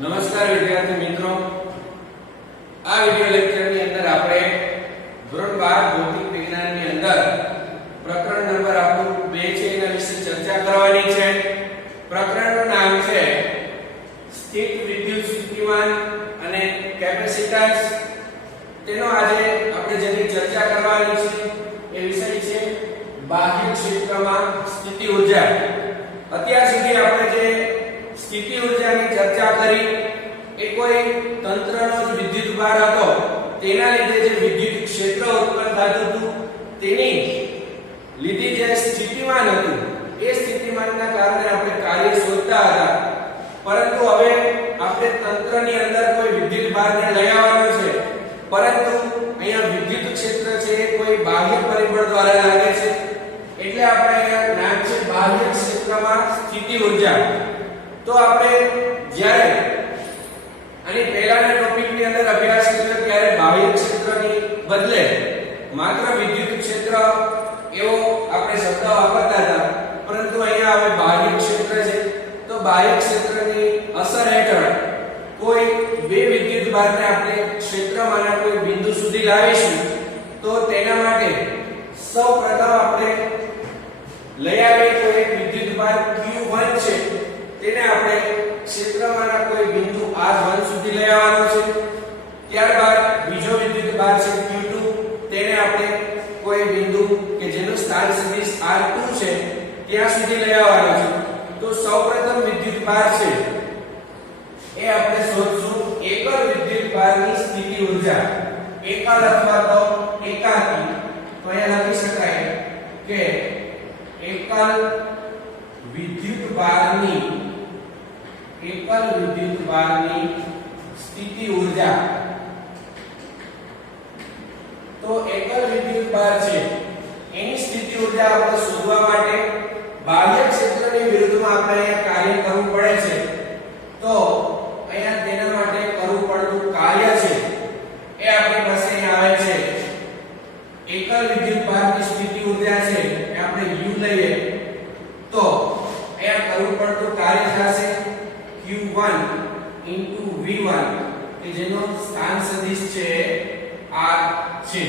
નમસ્કાર વિદ્યાર્થી મિત્રો, આ વિડિયો લેક્ચરની અંદર આપણે ધોરણ 12 ભૌતિક વિજ્ઞાનની અંદર પ્રકરણ નંબર આપણું 2 છે એના વિશે ચર્ચા કરવાની છે. પ્રકરણનું નામ છે સ્થિત વિદ્યુત સ્થિતિમાન અને કેપેસિટન્સ. તેનો આજે આપણે જેની ચર્ચા કરવાની છે એ વિષય છે બાહ્ય ક્ષેત્રમાં સ્થિતિ ઊર્જા. અત્યાર સુધી આપણે જે સ્થિતિ ઊર્જાની ચર્ચા કરી એ કોઈ તંત્રનો જ વિદ્યુત ભાર હતો, તેના લીધે જે વિદ્યુત ક્ષેત્ર ઉત્પન્ન થતું હતું તેની લીધે જે સ્થિતિમાન હતું એ સ્થિતિમાનના કારણે આપણે કાર્ય શોધતા હતા. પરંતુ હવે આપણે તંત્રની અંદર કોઈ વિદ્યુત ભારને લઈ આવવાનો છે, પરંતુ અહીંયા વિદ્યુત ક્ષેત્ર છે એ કોઈ બાહ્ય પરિબળ દ્વારા લાગે છે, એટલે આપણે અહીંયા નામ છે બાહ્ય ક્ષેત્રમાં સ્થિતિ ઊર્જા. તો આપણે જ્યારે આની પહેલાના ટોપિકની અંદર અભ્યાસ કર્યો ત્યારે બાહ્ય ક્ષેત્રની બદલે માત્ર વિદ્યુત ક્ષેત્ર એવો આપણે શબ્દ વાપરતા હતા, પરંતુ અહીંયા હવે બાહ્ય ક્ષેત્ર છે. તો બાહ્ય ક્ષેત્રની અસર હેઠળ કોઈ બે વિદ્યુત ભારને આપણે ક્ષેત્રમાંના કોઈ બિંદુ સુધી લાવીશું. તો તેના માટે સૌપ્રથમ આપણે લઈ આવીએ તો એક વિદ્યુત ભાર Q1 છે, તેને આપણે ક્ષેત્રમાંના કોઈ બિંદુ R1 સુધી લઈ આવવાનો છે. ત્યારબાદ બીજો વિદ્યુત ભાર છે Q2, તેને આપણે કોઈ બિંદુ કે જેનું સ્થાન સદિશ R2 છે ત્યાં સુધી લઈ આવવાનો છે. તો સૌપ્રથમ વિદ્યુત ભાર છે એ આપણે શોધશું એકલ વિદ્યુત ભારની સ્થિતિ ઊર્જા. એકલ અથવા તો એકાકી, તો અહીંયા લખી શકાય કે એકલ વિદ્યુત ભારની સ્થિતિ ઊર્જા. તો એકલ વિદ્યુત ભાર છે એની સ્થિતિ ઊર્જા આપણે શોધવા માટે બાહ્ય ક્ષેત્રની વિરુદ્ધમાં આપણે અહીંયા કાર્ય કરવું પડે છે. તો અહીંયા તેના માટે કરવું પડતું કાર્ય છે એ આપણી પાસે અહીં આવે છે. એકલ વિદ્યુત ભારની સ્થિતિ ઊર્જા છે એ આપણે U લઈએ તો અહીંયા કરવું પડતું કાર્ય થશે Q1 V1 કે જેનો સ્થાન સદિશ છે R છે.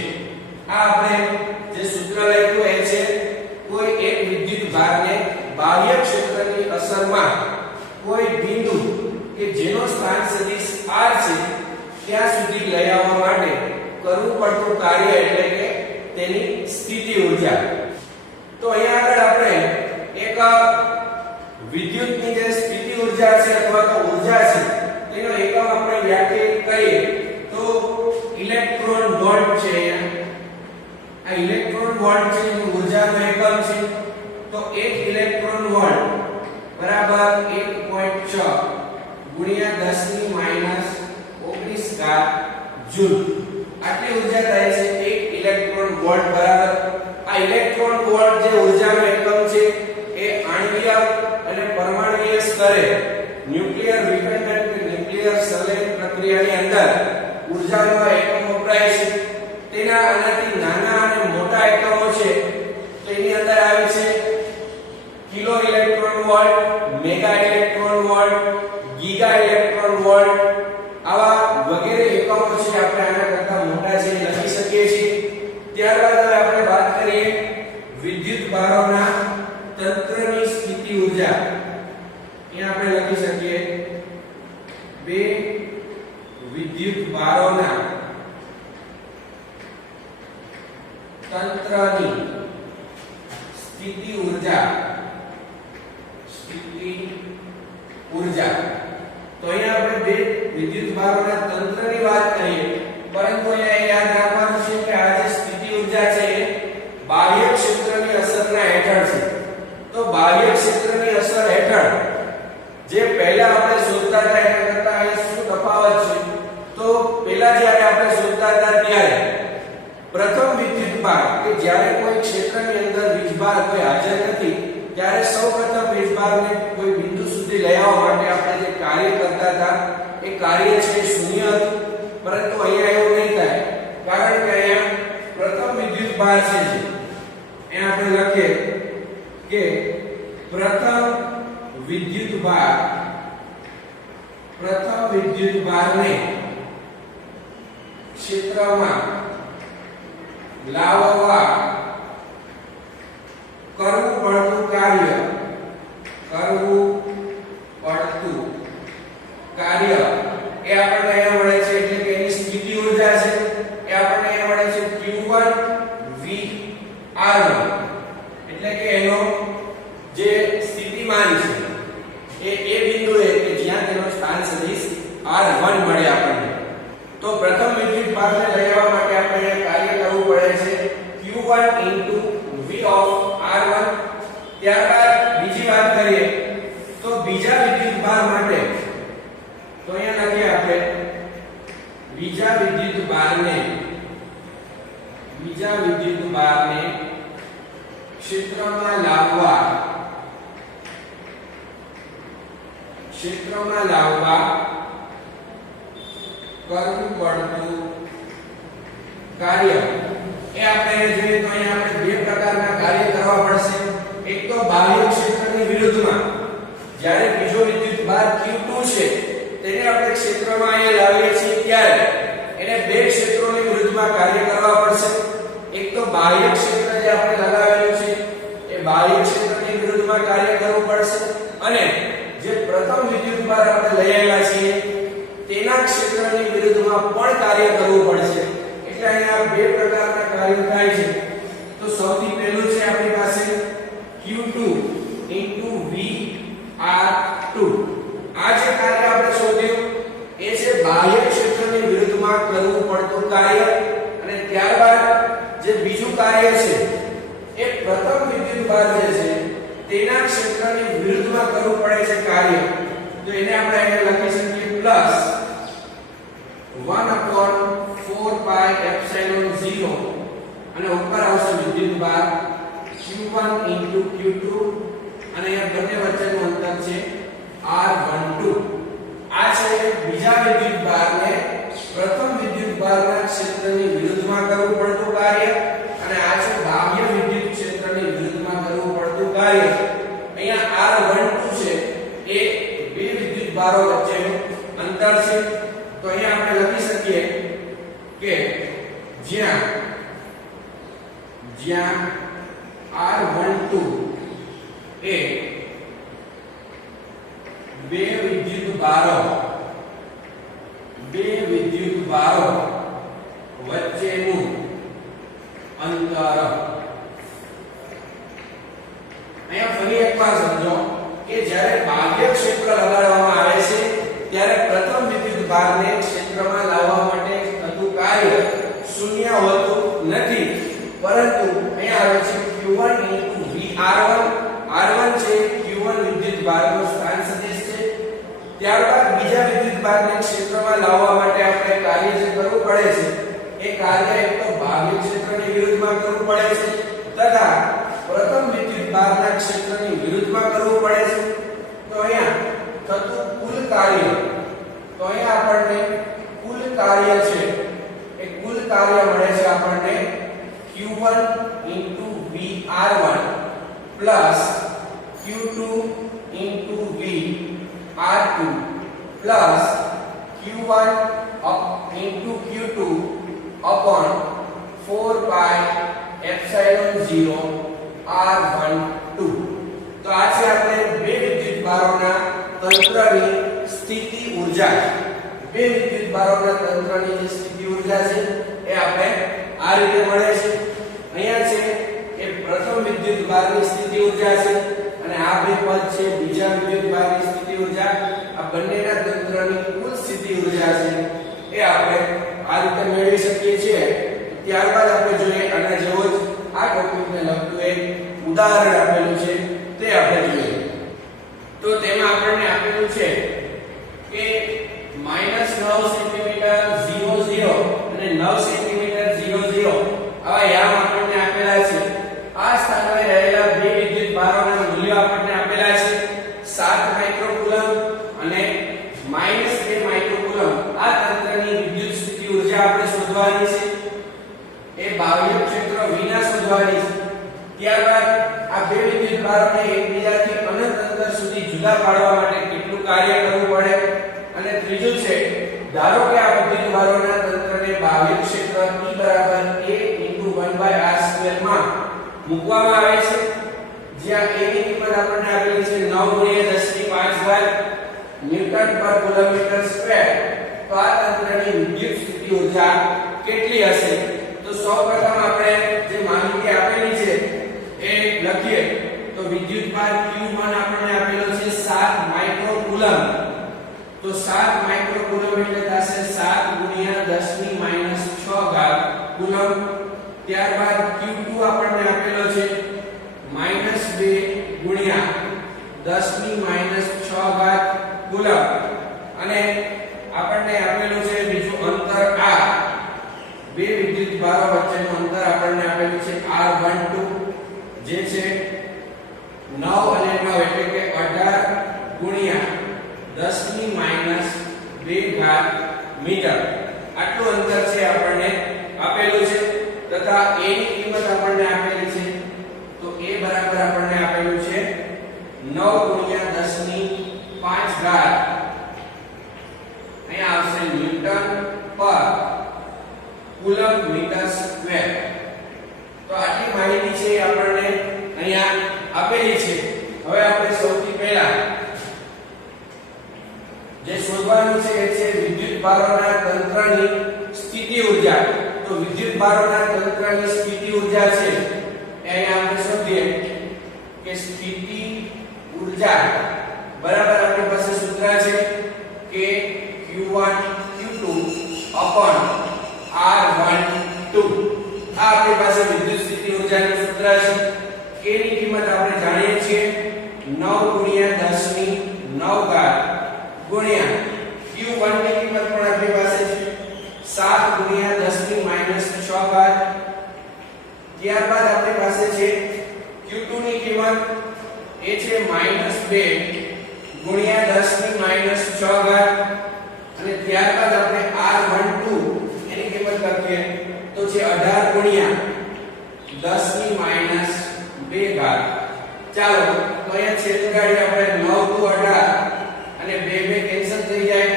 આ આપણે જે સૂત્ર લખ્યું એ છે કોઈ એક વિદ્યુત ભારને બાહ્ય ક્ષેત્રની અસરમાં કોઈ બિંદુ કે જેનો સ્થાન સદિશ R છે ત્યાં સુધી લઈ આવવા માટે કરવું પડતું કાર્ય એટલે કે તેની સ્થિતિ ઊર્જા. તો અહીંયા આગળ આપણે એક વિદ્યુતની જે સ્થિતિ ઊર્જા છે અથવા તો ઊર્જા છે તેનો એકમ આપણે વ્યાખ્યાયિત કરીએ તો ઇલેક્ટ્રોન વોલ્ટ છે. આ ઇલેક્ટ્રોન વોલ્ટ છે એની ઊર્જાનો એકમ છે. તો 1 ઇલેક્ટ્રોન વોલ્ટ બરાબર 1.6 ગુણ્યા 10⁻⁹ જૂલ. આટલી ઊર્જા થાય છે 1 ઇલેક્ટ્રોન વોલ્ટ બરાબર. આ ઇલેક્ટ્રોન વોલ્ટ જે ઊર્જાનો એકમ છે એ આણ્વિય અને પરમાણુય સ્તરે ન્યુક્લિયર વિખંડન કે ન્યુક્લિયર સંલેન પ્રક્રિયાની અંદર ઊર્જાનો એકમ વપરાય છે. તેના આનાથી નાના અને મોટા એકમો છે તો એની અંદર આવે છે kilo electron volt, mega electron volt, giga electron volt, આવા વગેરે એકમો છે આપણે આના કરતા મોટા છે લખી શકીએ છીએ. ત્યારબાદ હવે આપણે વાત કરીએ વિદ્યુત ભારોના તંત્રની સ્થિતિ ઊર્જા. અહીંયા આપણે લખી શકીએ બે વિદ્યુત ભારોના તંત્રની સ્થિતિ ઊર્જા. તો અહીંયા આપણે બે વિદ્યુત ભારોના તંત્રની વાત કરીએ, પરંતુ અહીંયા યાદ રાખવાનું છે કે આ જે સ્થિતિ ઊર્જા છે એ બાહ્ય ક્ષેત્રની અસરના હેઠળ છે. તો બાહ્ય ક્ષેત્રની અસર હેઠળ જે પહેલા આપણે શોધતા હતા એના કરતા અહીંયા શું તફાવત છે? તો પહેલા જ્યારે આપણે શોધતા હતા ત્યારે પ્રથમ વિદ્યુત ભાર કે જ્યારે કોઈ ક્ષેત્રની અંદર વીજભાર કોઈ હાજર નથી ત્યારે સૌપ્રથમ વીજભારને કોઈ બિંદુ સુધી લઈ આવવા માટે આપણે જે કાર્ય કરતા હતા એ કાર્ય છે શૂન્ય હતું. પરંતુ અહીંયા એવું નહીં થાય, કારણ કે અહીંયા પ્રથમ વિદ્યુત ભાર છે એ આપણે લખીએ કે પ્રથમ વિદ્યુત ભાર પ્રથમ વિદ્યુત ભારને ક્ષેત્રમાં લાવવા કરવું પડતું કાર્ય એ આપણને અહીંયા મળે છે એટલે કે એની સ્થિતિ ઊર્જા છે એ આપણને અહીંયા મળે છે Q1 VR1 એટલે કે એનો જે સ્થિતિમાન છે એ બિંદુએ કે જ્યાં તેનો સ્થાન સદિશ R1 મળે આપણને. તો પ્રથમ વિદ્યુત ભારને લઈ આવવા માટે આપણે કાર્ય કરવું પડે છે Q1 V of R1. ત્યારબાદ બીજી વાત કરીએ તો બીજા વિદ્યુત ભાર માટે તો અહીંયા લખીએ આપણે બીજા વિદ્યુત ભારને ક્ષેત્રમાં લાવવા કરવું પડતું કાર્ય એ આપણે જોઈએ તો અહીંયા આપણે બે પ્રકારના કાર્ય કરવા પડશે. એક તો બાહ્ય ક્ષેત્રની વિરુદ્ધમાં જ્યારે બીજો વિદ્યુત ભાર Q2 છે તેને આપણે ક્ષેત્રમાં અહીંયા લાવીએ છીએ ત્યારે એને બે ક્ષેત્રોની વિરુદ્ધમાં કાર્ય કરવા પડશે. એક તો બાહ્ય ક્ષેત્ર જે આપણે લગાવેલું છે એ બાહ્ય ક્ષેત્રની વિરુદ્ધમાં કાર્ય કરવું પડશે અને જે પ્રથમ વિદ્યુત ભાર આપણે લઈ આવ્યા છીએ તેના ક્ષેત્રની વિરુદ્ધમાં પણ કાર્ય કરવું પડશે. એટલે અહીંયા બે પ્રકારના કાર્યો થાય છે. તો સૌથી પહેલું છે આપણી પાસે Q2 VR2. આ જે કાર્ય આપણે શોધ્યું એ છે બાહ્ય ક્ષેત્રની વિરુદ્ધમાં કરવું પડતું કાર્ય અને ત્યારબાદ જે બીજું કાર્ય છે એ પ્રથમ વિદ્યુત ભાર જે છે તેના ક્ષેત્રની વિરુદ્ધમાં કરવું પડે છે કાર્ય. તો એને આપણે અહીંયા લખી શકીએ પ્લસ 1/4 pi epsilon 0 અને ઉપર આવશે વિદ્યુત ભાર Q1 Q2 અને અહીંયા બંને વચ્ચેનું અંતર છે R12. આ છે બીજા વિદ્યુત ભારને પ્રથમ વિદ્યુત ભારના ક્ષેત્રની વિરુદ્ધમાં કરવું પડતું કાર્ય અને આ છે બાહ્ય વિદ્યુત ક્ષેત્રની વિરુદ્ધમાં કરવું પડતું કાર્ય. અહીંયા R12 છે એ બે વિદ્યુત ભારો વચ્ચેનું અંતર છે. તો અહીંયા આપણે લખી શકીએ કે જ્યાં R12 એ બે વિદ્યુત ભારો વચ્ચેનું અંતર. અહીંયા ફરી એકવાર સમજો કે જ્યારે બાહ્ય ક્ષેત્ર લગાડવામાં આવે છે ત્યારે પ્રથમ વિદ્યુત ભારને ક્ષેત્રમાં લાવવા માટે થતું કાર્ય શૂન્ય હોતું નથી, પરંતુ અહીંયા આવે છે Q1 VR1. R1 છે Q1 વિદ્યુત ભારનો સ્થાન સદિશ છે. ત્યારબાદ બીજા વિદ્યુત ભારને ક્ષેત્રમાં લાવવા માટે આપણે કાર્ય જે કરવું પડે છે એ કાર્ય એક તો બાહ્ય ક્ષેત્રની વિરુદ્ધમાં કરવું પડે છે તથા પ્રથમ વિદ્યુત ભારના ક્ષેત્રની વિરુદ્ધમાં કરવું પડે છે. તો અહીંયા થતું કુલ કાર્ય આપણને કુલ કાર્ય છે એ કુલ કાર્ય મળે છે આપણને Q1 VR1 plus Q2 VR2 plus Q1 Q2 upon 4 pi epsilon 0 R12. તો આ છે આપણે બે વિદ્યુત ભારોના તંત્રની સ્થિતિ ઊર્જા. બે વિદ્યુત ભારોના તંત્રની જે સ્થિતિ ઊર્જા છે એ આપણે આ રીતે મળે છે. અહીંયા છે એ પ્રથમ વિદ્યુત ભારની સ્થિતિ ઊર્જા છે અને આ બે પદ છે બીજા વિદ્યુત ભારની સ્થિતિ ઊર્જા. આ બંનેના તંત્રની કુલ સ્થિતિ ઊર્જા છે એ આપણે આ રીતે મેળવી શકીએ છીએ. ત્યારબાદ આપણે જોઈએ આના જેવો જ આ ટોપિકને લગતું એક ઉદાહરણ આપેલું છે તે આપણે જોઈએ. તો તેમાં આપણને આપેલું છે કે -9 સેન્ટીમીટર 0 અને 9 સેન્ટીમીટર 0 આવા યામ આપણને આપેલા છે. આ સ્થાને રહેલા બે વિદ્યુત ભારોના મૂલ્યો આપણને આપેલા છે 7 માઇક્રોકુલમ અને -2 માઇક્રોકુલમ. આ તંત્રની વિદ્યુત સ્થિતિ ઊર્જા આપણે શોધવાની છે. એ બાહ્ય ક્ષેત્ર વિના શોધવાની છે. ત્યારબાદ આ બે વિદ્યુત ભારોને એકબીજાથી અનંત અંતર સુધી જુદા પાડવા માટે કેટલું કાર્ય કરવું પડે અને ત્રીજું છે ધારો કે આ વિદ્યુતભારોના તંત્રને બાહ્ય ક્ષેત્ર E બરાબર a * 1/r² માં મૂકવામાં આવે છે, જ્યાં a ની કિંમત આપણને આપેલી છે 9 × 10⁵ ન્યૂટન પર કિલોમીટર સ્ક્વેર. તો આ તંત્રની વિદ્યુત સ્થિતિ ઊર્જા કેટલી હશે? તો સૌપ્રથમ આપણે જે માહિતી આપેલી છે એ લખીએ. તો વિદ્યુતભાર Q1 આપણને આપેલો છે 7 માઇક્રોકુલમ. તો 7 માઇક્રોકુલમ એટલે થશે 7 × 10⁻⁶ કુલમ. ત્યારબાદ Q2 આપણને આપેલો છે -2 × 10⁻⁶ કુલમ. અને આપણને આપેલું છે બીજું અંતર r. બે વિદ્યુતભારો વચ્ચેનું અંતર આપણને આપેલું છે r12 જે છે 9 અને 9 એટલે કે 18 × 10⁻² મીટર. આટલું અંતર છે આપણને આપેલું છે. તથા a ની કિંમત આપણને આપેલી છે. તો a બરાબર આપણને આપેલું છે 9 × 10⁵. અહીંયા આવશે ન્યૂટન પર કુલમ મીટર સ્ક્વેર. તો આટલી માહિતી છે આપણને અહીંયા આપેલી છે. હવે આપણે સૌથી પહેલા જે શોધવાનું છે એ છે વિદ્યુતભારોના તંત્રની સ્થિતિ ઊર્જા. તો વિદ્યુતભારોના તંત્રની સ્થિતિ ઊર્જા છે એ અહીંયા આપણે શોધીએ કે સ્થિતિ ઊર્જા બરાબર આપણી પાસે સૂત્ર છે કે Q1 Q2 R12. આ આપણી પાસે વિદ્યુત સ્થિતિ ઊર્જાનું સૂત્ર છે. k ની કિંમત આપણે જાણીએ છીએ 9 × 10⁹ ગુણ્યા Q1 ની કિંમત પણ આપણી પાસે છે 7 × 10⁻⁶. ત્યારબાદ આપણી પાસે છે Q2 ની કિંમત એ છે -2 × 10⁻⁶. અને ત્યારબાદ આપણે R12 એની કિંમત લખીએ તો છે 18 × 10⁻². ચાલો તો અહીંયા છેદગાડી આપણે 9 * 18 અને 2 કેન્સલ થઈ જાય.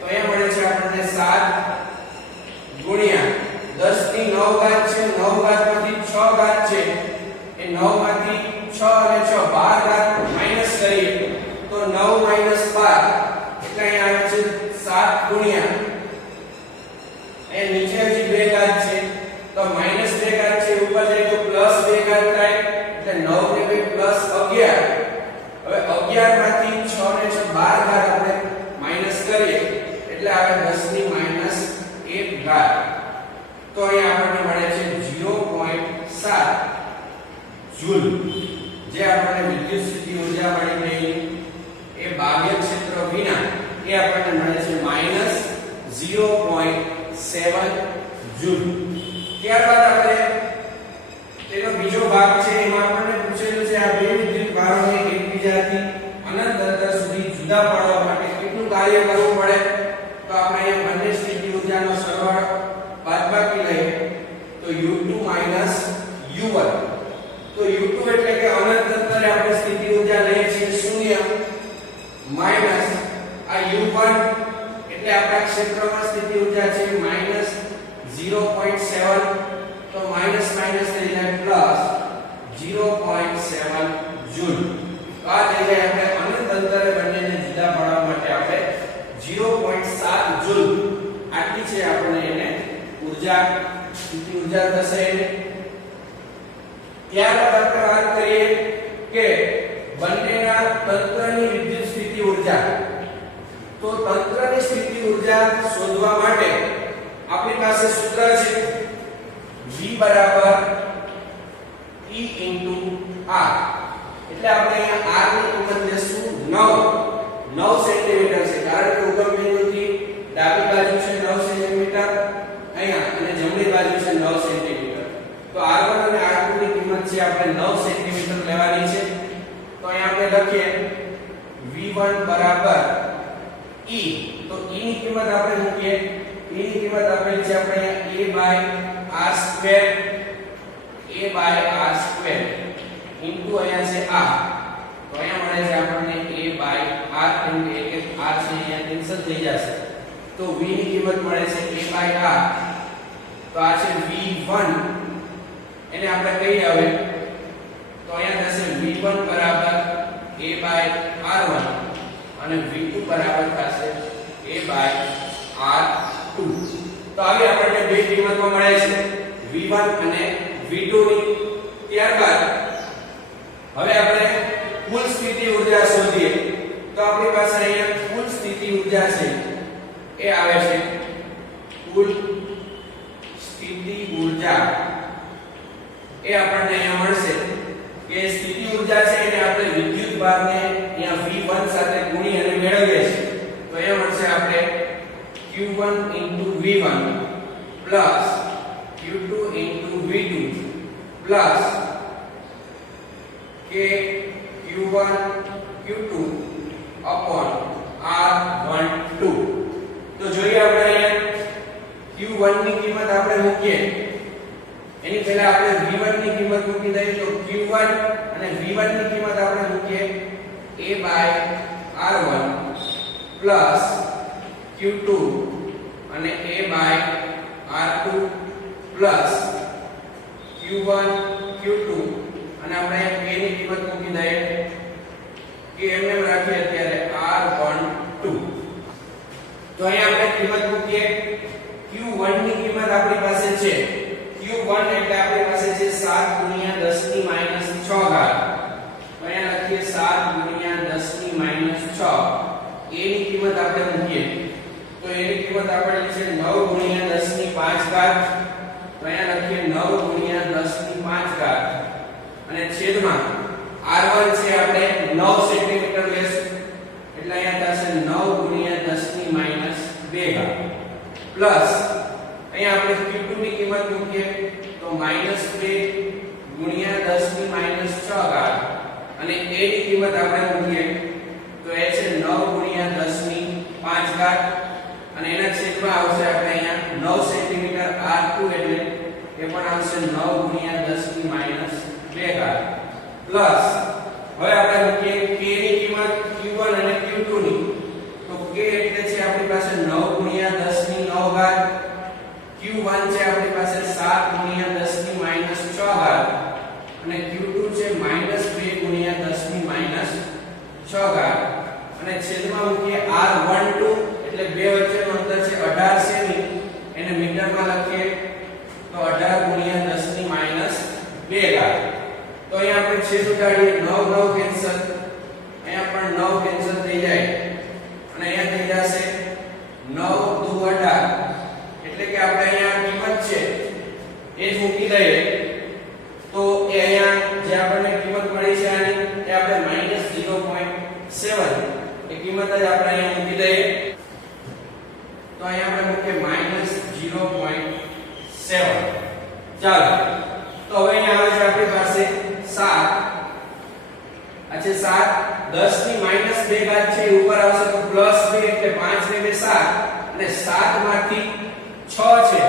તો અહીંયા મળે છે આપણને 7 ગુણ્યા 10⁻⁹ છે. 9 માંથી 6 છે. એ 9 માંથી 6 અને 6 12 માઈનસ કરીએ તો 9 - 12 એટલે અહીંયા આવે છે 7 ગુણ્યા એ નીચે હજી 2 ઘાત છે તો -2 ઘાત છે. ઉપર જાય તો +2 ઘાત થાય એટલે 9 ને 2 +11. હવે 11 માંથી 6 ને 6 12 ઘાત આપણે માઈનસ કરીએ એટલે આવે 10⁻⁸ ઘાત. તો અહીંયા આપણને મળે છે 0.7 જૂલ. જે આપણને વિદ્યુત સ્થિતિ ઊર્જા મળી ગઈ એ બાહ્ય ક્ષેત્ર વિના એ આપણને મળે છે -0.7 જૂલ. ત્યારબાદ આપણે તેનો બીજો ભાગ છે એમાં આપણને પૂછેલું છે આ બે વિદ્યુતભારોને એકબીજાથી અનંત અંતર સુધી જુદા પાડવા માટે કેટલું કાર્ય કરવું પડે. તો આપણે અહીંયા બંને સ્થિતિ ઊર્જાનો સરવાળો બાદબાકી લઈએ તો U2 - U1. તો U2 એટલે કે અનંત અંતરે આપણે સ્થિતિ ઊર્જા લઈએ છીએ 0 માઈનસ આ U1 એટલે આપણા ક્ષેત્રમાં સ્થિતિ ઊર્જા છે -0.7. તો માઈનસ માઈનસ થઈ જાય પ્લસ 0.7 જૂલ. તો આ થઈ જાય આપણે અનંત અંતરે બંનેને જુદા પાડવા માટે આપણે 0.7 જૂલ આટલી છે આપણે એને ઊર્જા સ્થિતિ ઊર્જા થશે. ત્યારબાદ આપણે વાત કરીએ કે બંનેના તંત્રની વિદ્યુત સ્થિતિ ઊર્જા. તો તંત્રની સ્થિતિ ઊર્જા શોધવા માટે આપણી પાસે સૂત્ર છે V બરાબર E * R. એટલે આપણે અહીંયા R ની કિંમત લેશું 9 સેન્ટીમીટર છે કારણ કે ઉગમ બિંદુથી ડાબી બાજુ છે 9 સેન્ટીમીટર અહીંયા અને જમણી બાજુ છે 9 સેન્ટીમીટર. તો R1 અને R2 ની કિંમત છે આપણે 9 સેન્ટીમીટર લેવાની છે. તો અહીંયા આપણે લખીએ V1 બરાબર E. તો E ની કિંમત આપણે મૂકીએ. E ની કિંમત આપેલી છે આપણે A/r² ઇન્ટુ અહીંયા છે R. તો અહીંયા મળે છે આપણને A/r કેમ કે એક R છે અહીંયા કેન્સલ થઈ જશે. તો v ની કિંમત મળે છે a/r. તો આ છે v1, એને આપણે કહીએ હવે તો અહીંયા થશે v1 બરાબર a/r1 અને v2 બરાબર થશે a/r2. તો આવી આપણને બે કિંમતો મળે છે v1 અને v2 ની. ત્યારબાદ હવે આપણે કુલ સ્થિતિ ઊર્જા શોધીએ. તો આપણી પાસે અહીંયા કુલ સ્થિતિ ઊર્જા છે એ આવે છે કુલ સ્થિતિ ઊર્જા એ આપણને અહીંયા મળશે કે સ્થિતિ ઊર્જા છે એને આપણે વિદ્યુત ભારને અહીંયા v1 સાથે ગુણી અને મેળવીએ છીએ. તો એ મળશે આપણે q1 v1 q2 v2 k q1 q2 r12. તો જોઈએ આપણે અહીંયા q1 ની કિંમત આપણે મૂકીએ. એની પહેલા આપણે v1 ની કિંમત મૂકી દઈએ. તો q1 અને v1 ની કિંમત આપણે મૂકીએ a/r1 q2 અને a/r2 q1 q2 અને આપણે k ની કિંમત મૂકી દઈએ કે એમને રાખીએ અત્યારે r12. તો અહીંયા આપણે કિંમત મૂકીએ. q1 ની કિંમત આપણી પાસે છે q1 એટલે આપણી પાસે છે 7 * 10 ની -6 ઘાત. તો અહીંયા લખીએ 7 * 10 ની -6. a ની કિંમત આપણે મૂકીએ તો એની કિંમત આપણે છે 9 * 10 ની 5 ઘાત. તો અહીંયા લખીએ 9 * 10 ની 5 ઘાત અને છેદમાં r1 છે આપણે 9 સેન્ટીમીટર લેશું એટલે અહીંયા થશે 9 * 10 ની -2 ઘાત પ્લસ અહીંયા આપણે q2 ની કિંમત મૂકીએ તો -2 * 10 ની -6 ઘાત અને a ની કિંમત આપણે મૂકીએ તો એ છે 9 * 10 ની 5 ઘાત અને એના છેદમાં આવશે આપણે અહીંયા 9 સેન્ટીમીટર r2 એટલે એ પણ આવશે 9 * 10 ની -2 ઘાત પ્લસ હવે આપણે મૂકીએ k ની કિંમત q1 અને q2 ની. તો k એટલે છે આપણી પાસે 9 * 10 ની 9 ઘાત. q1 છે આપણી પાસે 7 * 10 ની -6 ઘાત અને q2 છે -2 * 10 ની -6 ઘાત અને છેદમાં મૂકીએ r12 એટલે બે વચ્ચેનું અંતર છે 18 સેમી. એને મીટરમાં લખીએ તો 18 * 10 ની -2 ઘાત. તો અહીંયા આપણે છેદ ઉડાડીએ 9 9 કેન્સલ. અહીંયા પણ 9 કેન્સલ થઈ જાય અને અહીંયા થઈ જશે 9 * 2 = 18 એટલે કે આપણે અહીંયા કિંમત છે એ જ મૂકી દઈએ તો એ અહીંયા જે આપણને કિંમત મળી છે આની એ આપણે -0.7 એ કિંમત જ આપણે અહીંયા મૂકી દઈએ. તો અહીંયા આપણે મૂકીએ -0.7. ચાલો તો હવે અહીંયા આવે છે આપણી પાસે 7 આ છે 7 10 ની -2 ઘાત છે એ ઉપર આવશે તો +2 એટલે 5 ને 2 7 અને 7 માંથી 6 છે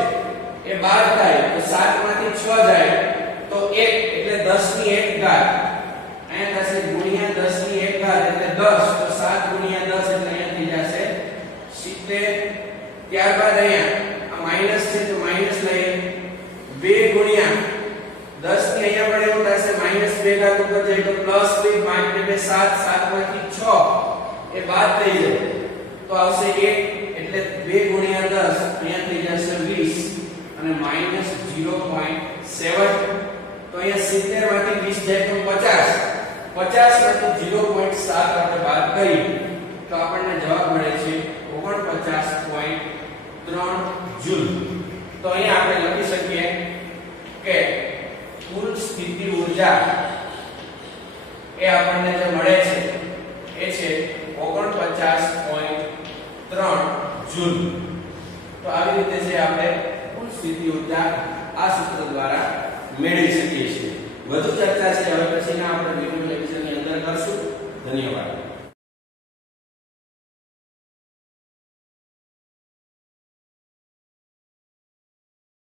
એ બાદ થાય તો 7 માંથી 6 જાય તો 1 એટલે 10 ની 1 ઘાત અહીંયા થશે ગુણ્યા 10 ની 1 ઘાત એટલે 10 તો 7 ગુણ્યા 10 એટલે અહીંયા થઈ જશે 70. ત્યારબાદ અહીંયા આ માઈનસ છે તો માઈનસ લઈએ 2 ગુણ્યા 10 ની અહીંયા પણ એવું થશે -2 ઘાત ઉપર જાય તો +2 5 ને 2 7 7 માંથી 6 એ બાદ થઈ જાય તો આવશે 1 એટલે 2 ગુણ્યા 10 અહીંયા થઈ જશે 20 અને -0.7. તો અહીંયા 70 માંથી 20 જાય તો 50 માંથી 0.7 આપણે બાદ કરીએ તો આપણને જવાબ મળે છે 49.3 જૂલ. તો અહીંયા આપણે લખી શકીએ કે કુલ સ્થિતિ ઊર્જા એ આપણને જે મળે છે એ છે 49.3 જૂલ. તો આવી રીતે છે આપણે કુલ સ્થિતિ ઊર્જા આ સૂત્ર દ્વારા મેળવી શકીએ છીએ. વધુ ચર્ચા છે હવે પછીના આપણે વિડિયો લેક્ચરની અંદર કરશું. ધન્યવાદ.